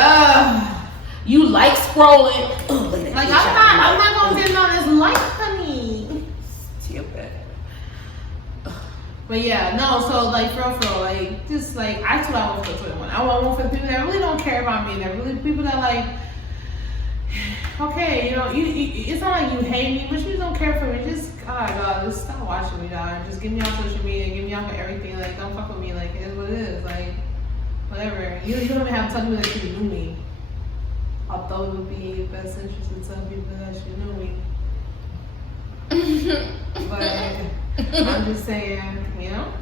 You like scrolling. Ugh, look at that Like bitch I'm out. not gonna get on this life, honey. Stupid. But yeah, no. So like, for real, like, just like that's what I want for 2021. I want one for the people that really don't care about me. That really people that like. Okay, it's not like you hate me, but you don't care for me. Just, God, just stop watching me, dog. Just get me off social media, get me off of everything. Like, don't fuck with me. Like, it is what it is. Like, whatever. You don't even have to tell me that you knew me. Although it would be best interest to tell people that you knew me. But I'm just saying, Oh,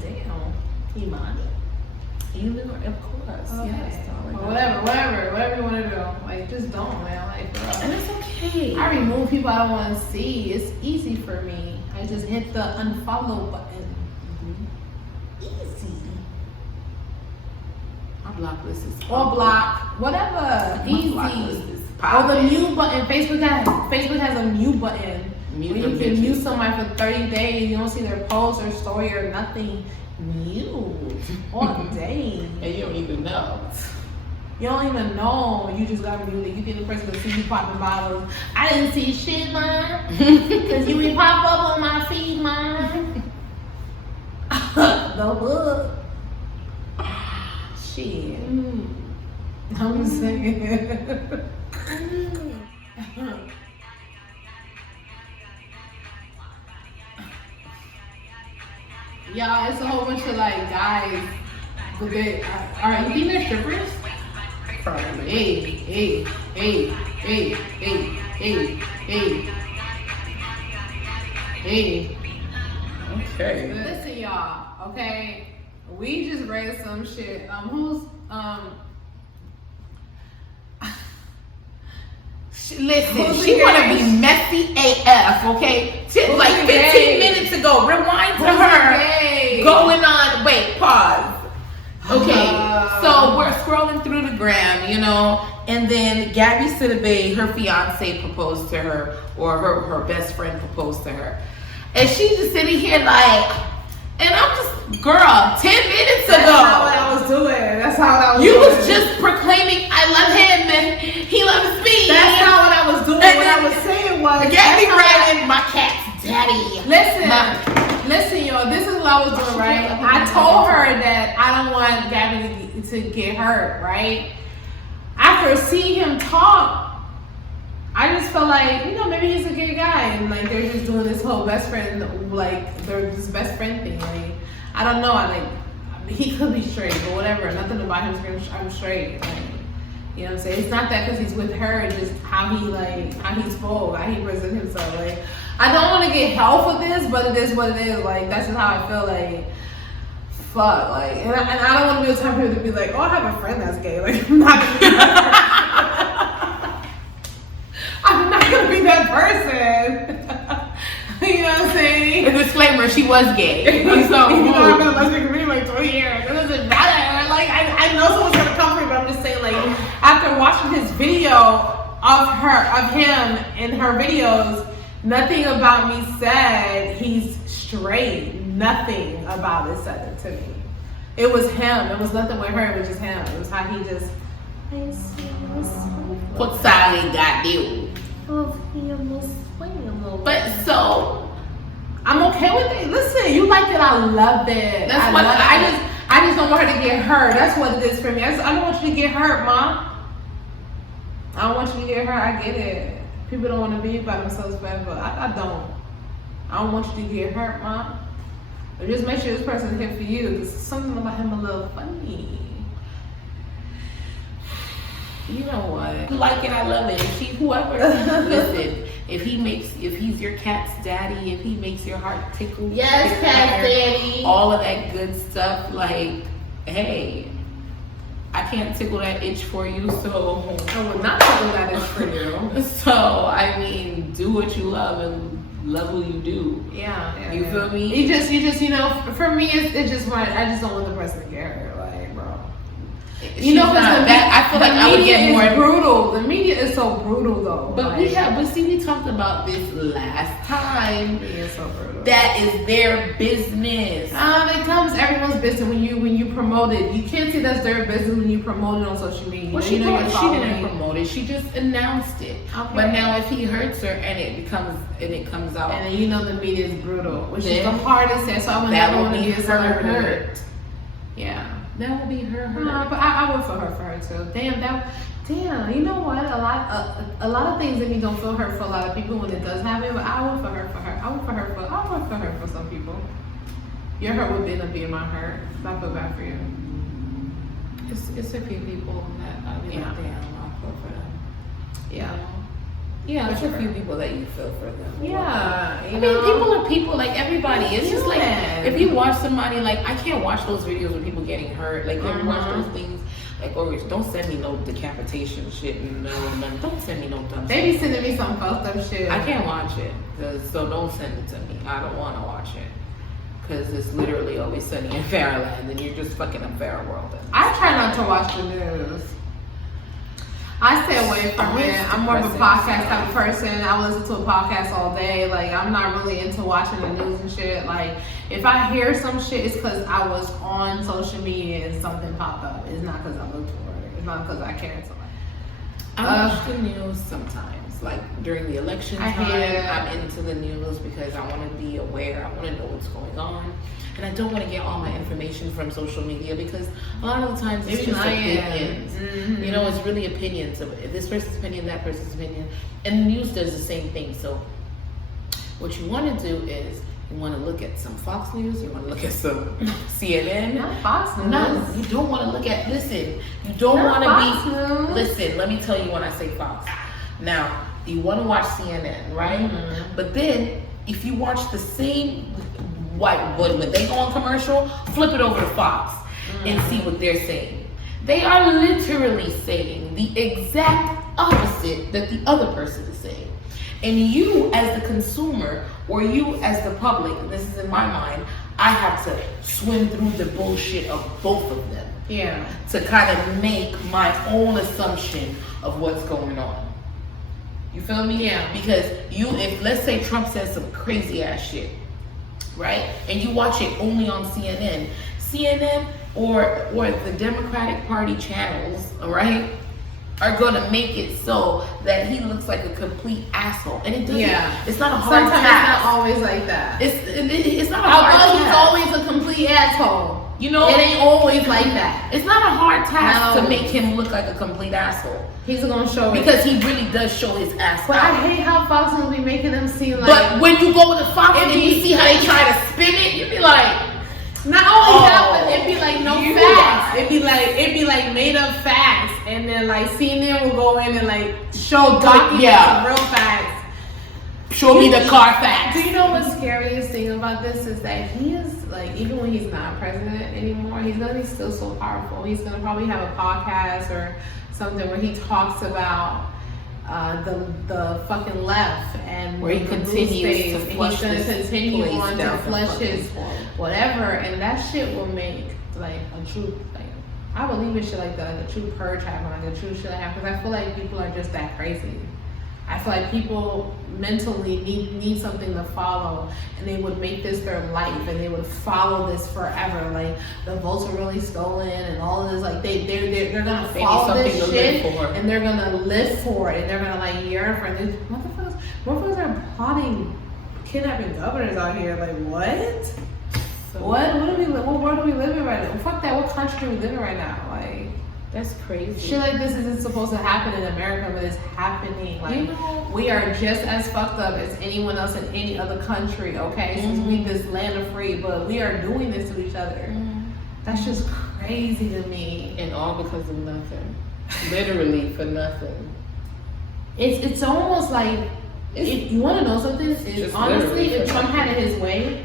damn. Imani. You knew, of course. Okay. Yes, darling. Well, whatever you want to do. Like, just don't, man. Like, bro. And it's okay. I remove people I don't want to see. It's easy for me. I just hit the unfollow button. Easy. My block list is Or block. Whatever. My block list Easy. is Or the popping. mute button. Facebook has a mute button. Mute Where them you can bitches. mute somebody for 30 days. You don't see their post or story or nothing. Mute. All day. And you don't even know. You don't even know. You just got muted. You think the person will see you popping bottles. I didn't see shit, man. Because you ain't pop up on my feed, man. The hood. Shit. I'm just saying. Y'all, it's a whole bunch of like guys. Okay, alright, you think they're strippers? Probably. Hey. Okay. Listen, y'all, okay? We just read some shit. Listen, she wanna be messy AF, okay? Who's Like 15 gay? minutes ago, rewind to Who's her gay? going on. Wait, pause. Okay, so we're scrolling through the gram, you know, and then Gabby Sidibe, her fiance, proposed to her, or her best friend proposed to her. And she's just sitting here like, and I'm just, girl, 10 minutes ago. That's not what I was doing. That's how I was You doing. was just proclaiming, I love him and he loves me. That's not what I was doing. And What I then was saying was, Gabby writing, my cat's daddy. Listen, y'all, this is what I was doing, right? I told her that I don't want Gabby to get hurt, right? After seeing him talk, I just felt like, you know, maybe he's a gay guy, and like they're just doing this whole best friend, like they're this best friend thing. Like, I don't know, he could be straight, but whatever. Nothing about him is I'm straight. Like, you know what I'm saying? It's not that because he's with her, it's just how he spoke, how he presented himself. Like, I don't want to get hell for this, but it is what it is. Like, that's just how I feel. Like, fuck. Like, and I don't want to be the type of people to be like, oh, I have a friend that's gay. Like, I'm not gonna be that person. I'm not gonna be that person. You know what I'm saying? A disclaimer, she was gay. So, I've been a lesbian community like 3 years. It doesn't matter. Like, I know someone's gonna come for me, but I'm just saying, like, after watching his video of him in her videos, nothing about me said he's straight. Nothing about it said it to me. It was him. It was nothing with her. It was just him. It was how he just. what side he got you? But so, I'm okay with it. Listen, you like it. I love it. That's what I just don't want her to get hurt. That's what it is for me. I don't want you to get hurt, Mom. I don't want you to get hurt. I get it. People don't want to be by themselves forever. I don't. I don't want you to get hurt, Mom. But just make sure this person's here for you. There's something about him a little funny. you know what? You like it, I love it. If whoever, listen, if he's your cat's daddy, if he makes your heart tickle, Yes, cat daddy. all of that good stuff, like, hey, I can't tickle that itch for you, so I will not tickle that itch for you. So I mean, do what you love and love who you do. Yeah. You feel me? You just, you know, for me, it's just I just don't want the person to get hurt. Like, bro. You know, I feel like I would get more brutal. The media is so brutal, though. But we talked about this last time. It is so brutal. That is their business. It comes everyone's business when you promote it. You can't say that's their business when you promote it on social media. Well, she didn't promote it. She just announced it. Okay. But now, if he hurts her and it comes out, and then you know the media is brutal, which is the hardest. So I would never want to get someone hurt. Yeah. that will be her hurt. No, but I would feel hurt for her too. Damn. You know what? A lot of things that me don't feel hurt for a lot of people when it does happen. But I would feel hurt for her. I would feel hurt for some people. Your hurt would end up being my hurt. So I feel bad for you. It's a few people that I mean, Yeah. damn, I feel for them. Yeah. Yeah, For there's sure. a few people that you feel for them. Yeah. I mean, people are people, like everybody. It's just like, Human. if you watch somebody, like, I can't watch those videos with people getting hurt. Like, if you watch those things, like, or don't send me no decapitation shit and don't send me no dumb They be sending me some fucked up shit. I can't watch it, so don't send it to me. I don't want to watch it. Because it's literally always sunny in Fairyland, and you're just fucking up Fair World. I try not to watch the news. I stay away from it. I'm more of a podcast type of person. I listen to a podcast all day. Like, I'm not really into watching the news and shit. Like, if I hear some shit, it's because I was on social media and something popped up. It's not because I looked for it. It's not because I cared so much. I watch the news sometimes, like during the election time. I'm into the news because I want to be aware. I want to know what's going on, and I don't want to get all my information from social media because a lot of the times it's just opinions. Mm-hmm. You know, it's really opinions of this person's opinion, that person's opinion, and the news does the same thing. So, what you want to do is you want to look at some Fox News, you want to look at some CNN. Not Fox News. No, you don't want to look at, listen, you don't want to be, listen, let me tell you when I say Fox. Now, you want to watch CNN, right? Mm-hmm. But then, if you watch the same, when they go on commercial, flip it over to Fox and see what they're saying. They are literally saying the exact opposite that the other person is saying. And you as the consumer, or you as the public, this is in my mind, I have to swim through the bullshit of both of them. Yeah. To kind of make my own assumption of what's going on. You feel me? Yeah. Because if let's say Trump says some crazy ass shit, right? And you watch it only on CNN or the Democratic Party channels, all right, are gonna make it so that he looks like a complete asshole. And it doesn't. Yeah. It's not a hard Sometimes task. it's not always like that. It's not a hard task. Although he's always a complete asshole. You know, it ain't always like that. It's not a hard task to make him look like a complete asshole. He's gonna show it. Because he really does show his ass. But out. I hate how Fox will be making them seem like. But when you go to Fox and you see how they try to spin it, you be like, not only that, but it'd be like no facts. It'd be like made up facts, and then like CNN will go in and like show documents of real facts. Show me the car facts. Do you know what's scariest thing about this is that he is like, even when he's not president anymore, he's gonna be still so powerful. He's gonna probably have a podcast or something where he talks about the fucking left and where he continues to flush his whatever, and that shit will make like a true I believe in shit like that, like a true purge happen, like a true shit happen, because I feel like people are just that crazy. I feel like people mentally need something to follow, and they would make this their life, and they would follow this forever. Like the votes are really stolen, and all of this. Like they're gonna follow this shit, and they're gonna live for it, and they're gonna like yearn for it. Motherfuckers are plotting kidnapping governors out here. Like what? So what world are we living right now? Fuck that. What country are we living right now? Like. That's crazy. Shit like this isn't supposed to happen in America, but it's happening. Like we are just as fucked up as anyone else in any other country, okay? Since we this land of free, but we are doing this to each other. That's just crazy to me. And all because of nothing. Literally for nothing. It's almost like, if you want to know something, honestly, if Trump had it his way,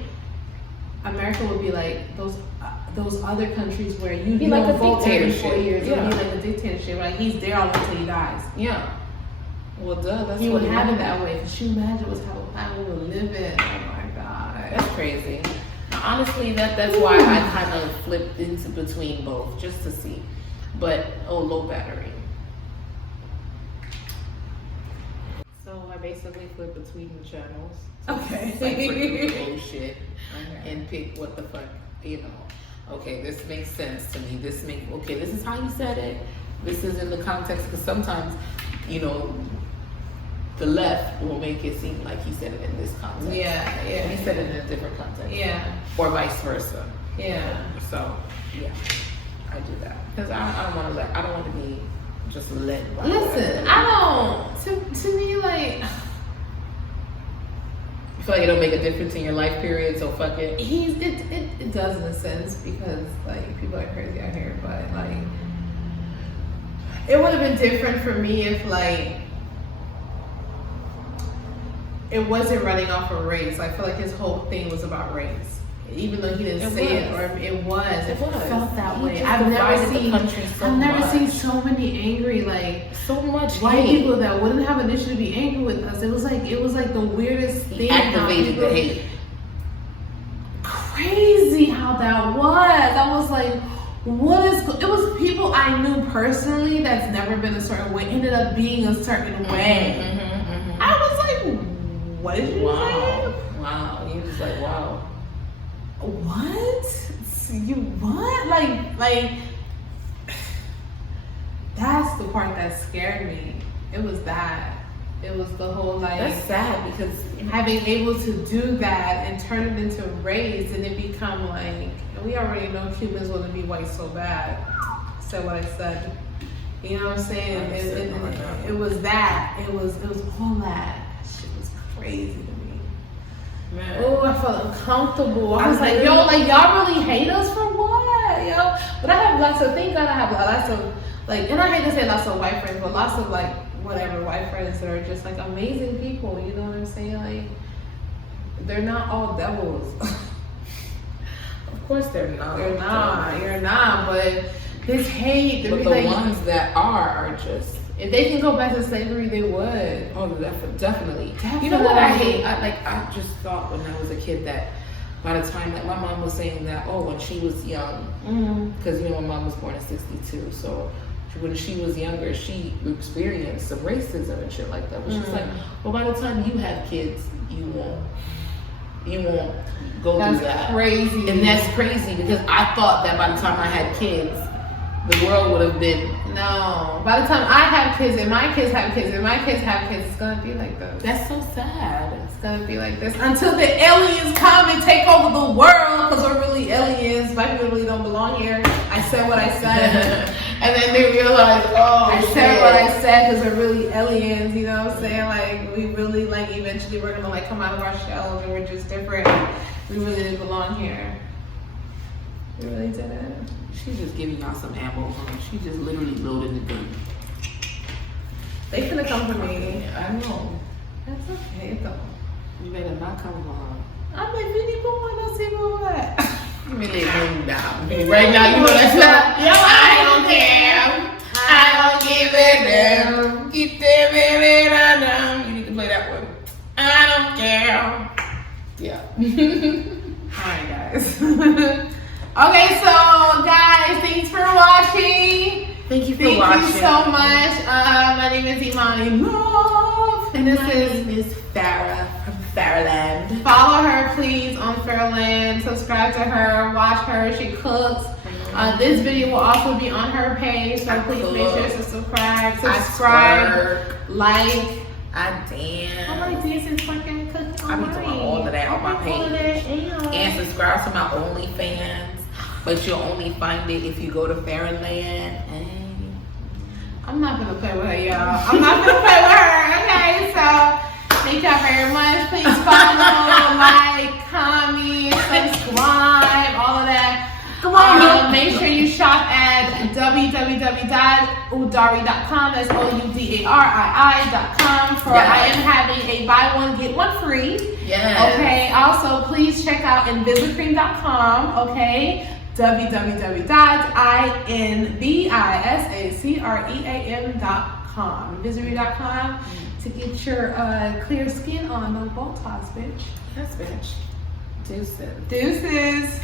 America would be like those other countries where you don't vote every 4 years. It would be like a dictatorship. Like he's there all until he dies. Yeah. Well, duh. That's he would have it that way. Could you imagine what's how we would live in? Oh my god, that's crazy. Honestly, that's why I kind of flipped into between both just to see. But low battery. So I basically flipped between the channels. Okay. Like bullshit and pick what the fuck, Okay, this makes sense to me. This is how you said it. This is in the context, because sometimes, the left will make it seem like he said it in this context. Yeah. And he said it in a different context. Yeah. Or vice versa. Yeah. So, yeah, I do that. Because I don't want to be just led by Listen, to me, like, you feel like it'll make a difference in your life period, so fuck it. It does in a sense, because like people are crazy out here, but like it would have been different for me if like it wasn't running off of race. I feel like his whole thing was about race. Even though he didn't say it, or it felt that way. I've never seen so many angry, like so much white people that wouldn't have an issue to be angry with us. It was like the weirdest thing. Activated the hate. Crazy how that was. I was like, it was people I knew personally that's never been a certain way, ended up being a certain way. I was like, what did you say? Wow. You was like, wow. What? You what? Like that's the part that scared me. It was that. It was the whole like. That's sad, because having able to do that and turn it into race, and it become like, and we already know Cubans want to be white so bad. Said what I said. You know what I'm saying? It was that. It was all that. Shit was crazy to me. Man. Oh, I felt uncomfortable. I was like, yo, like y'all really hate us for what, yo? But I have lots of, thank God I have lots of like, and I hate to say lots of white friends, but lots of like whatever white friends that are just like amazing people. You know what I'm saying? Like, they're not all devils. Of course they're not. You're not. But this hate, but the like, ones that are just. If they can go back to slavery, they would. Oh, definitely. You know what I hate? I just thought when I was a kid that by the time that my mom was saying that, oh, when she was young, because you know my mom was born in '62, so when she was younger, she experienced some racism and shit like that. But she's like, well, by the time you have kids, you won't go through that. That's crazy. And that's crazy because I thought that by the time I had kids, the world would have been. No. By the time I have kids and my kids have kids and my kids have kids, it's gonna be like this. That's so sad. It's gonna be like this until the aliens come and take over the world, because we're really aliens. Black people really don't belong here. I said what I said. And then they realize, oh, I said what I said because we're really aliens, you know what I'm saying? Like, we really, like, eventually we're gonna, like, come out of our shells and we're just different. We really didn't belong here. We really didn't. She's just giving y'all some ammo. She just literally loaded the gun. They finna come for me. I know. That's okay, though. You better not come along. I'm like, Vinny, come on, don't see what? You may let him down. Right now, you know that's not. I don't care. I don't give a damn. Keep that baby down. You need to play that one. I don't care. Yeah. Alright, guys. Okay, so, guys, thanks for watching. Thank you for watching. Thank you so much. My name is Imani Love. And this is Miss Farrah from Farrahland. Follow her, please, on Farrahland. Subscribe to her. Watch her. She cooks. This video will also be on her page, so please make sure to subscribe. Like. I damn. I like dancing, fucking cooking. I be doing all of that on my page. And subscribe to my OnlyFans. But you'll only find it if you go to Farrahland. I'm not gonna play with her, y'all. I'm not gonna play with her. Okay, so thank y'all very much. Please follow, like, comment, subscribe, all of that. Come on. Make sure you shop at www.udari.com. That's OUDARII.com. For I am having a buy one get one free. Yes. Okay. Also, please check out invisacream.com. Okay. www.invisacream.com. Invisacream.com to get your clear skin on. No Botox, bitch. That's bitch. Deuces. Deuces.